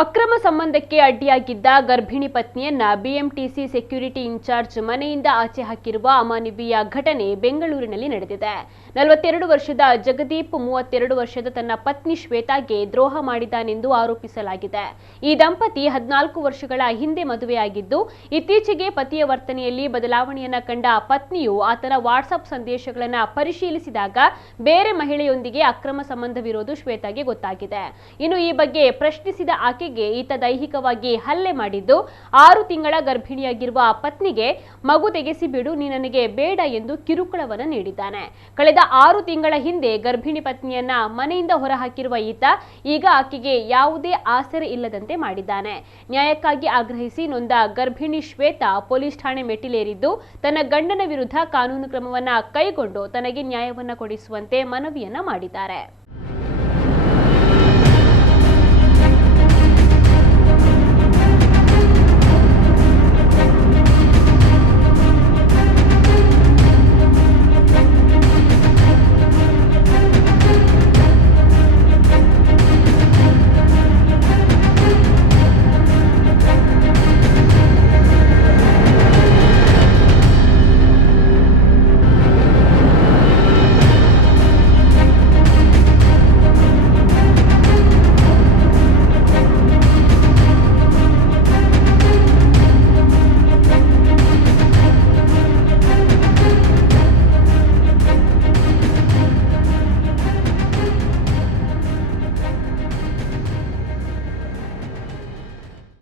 ಅಕ್ರಮ ಸಂಬಂಧಕ್ಕೆ ಅಡ್ಡಿಯಾಗಿದ್ದ ಗರ್ಭಿಣಿ ಪತ್ನಿಯನ್ನ ಬಿಎಂಟಿಸಿ ಸೆಕ್ಯೂರಿಟಿ ಇನ್ಚಾರ್ಜ್ ಮನೆಯಿಂದ ಆಚೆ ಹಾಕಿರುವ ಅಮಾನವೀಯ ಘಟನೆ ಬೆಂಗಳೂರಿನಲ್ಲಿ ನಡೆದಿದೆ. 42 ವರ್ಷದ ಜಗದೀಪ್ 32 ವರ್ಷದ ತನ್ನ ಪತ್ನಿ ಶ್ವೇತಾಗೆ ದ್ರೋಹ ಮಾಡಿದ್ದಾನೆಂದು ಆರೋಪಿಸಲಾಗಿದೆ. ಈ ದಂಪತಿ 14 ವರ್ಷಗಳ ಹಿಂದೆ ಮದುವೆಯಾಗಿದ್ದು, ಇತ್ತೀಚೆಗೆ ಪತಿಯ ವರ್ತನೆಯಲ್ಲಿ ಬದಲಾವಣೆಯನ್ನ ಕಂಡ ಪತ್ನಿಯು ಆತನ ವಾಟ್ಸ್ಆಪ್ ಸಂದೇಶಗಳನ್ನು ಪರಿಶೀಲಿಸಿದಾಗ ಬೇರೆ ಮಹಿಳೆಯೊಂದಿಗೆ ಅಕ್ರಮ ಸಂಬಂಧವಿರೋದು ಶ್ವೇತಾಗೆ ಗೊತ್ತಾಗಿದೆ. ಇನ್ನು ಈ ಬಗ್ಗೆ ಪ್ರಶ್ನಿಸಿದ ಆಕೆಗೆ ಈತ ದೈಹಿಕವಾಗಿ ಹಲ್ಲೆ ಮಾಡಿದ್ದು, 6 ತಿಂಗಳ ಗರ್ಭಿಣಿಯಾಗಿರುವ ಪತ್ನಿಗೆ ಮಗು ತೆಗೆಸಿ ಬಿಡು, ನೀ ನನಗೆ ಬೇಡ ಎಂದು ಕಿರುಕುಳವನ್ನು ನೀಡಿದ್ದಾನೆ. ಕಳೆದ 6 ತಿಂಗಳ ಹಿಂದೆ ಗರ್ಭಿಣಿ ಪತ್ನಿಯನ್ನ ಮನೆಯಿಂದ ಹೊರಹಾಕಿರುವ ಈತ ಈಗ ಆಕೆಗೆ ಯಾವುದೇ ಆಸರೆ ಇಲ್ಲದಂತೆ ಮಾಡಿದ್ದಾನೆ. ನ್ಯಾಯಕ್ಕಾಗಿ ಆಗ್ರಹಿಸಿ ನೊಂದ ಗರ್ಭಿಣಿ ಶ್ವೇತಾ ಪೊಲೀಸ್ ಠಾಣೆ ಮೆಟ್ಟಿಲೇರಿದ್ದು, ತನ್ನ ಗಂಡನ ವಿರುದ್ಧ ಕಾನೂನು ಕ್ರಮವನ್ನ ಕೈಗೊಂಡು ತನಗೆ ನ್ಯಾಯವನ್ನ ಕೊಡಿಸುವಂತೆ ಮನವಿಯನ್ನ ಮಾಡಿದ್ದಾರೆ.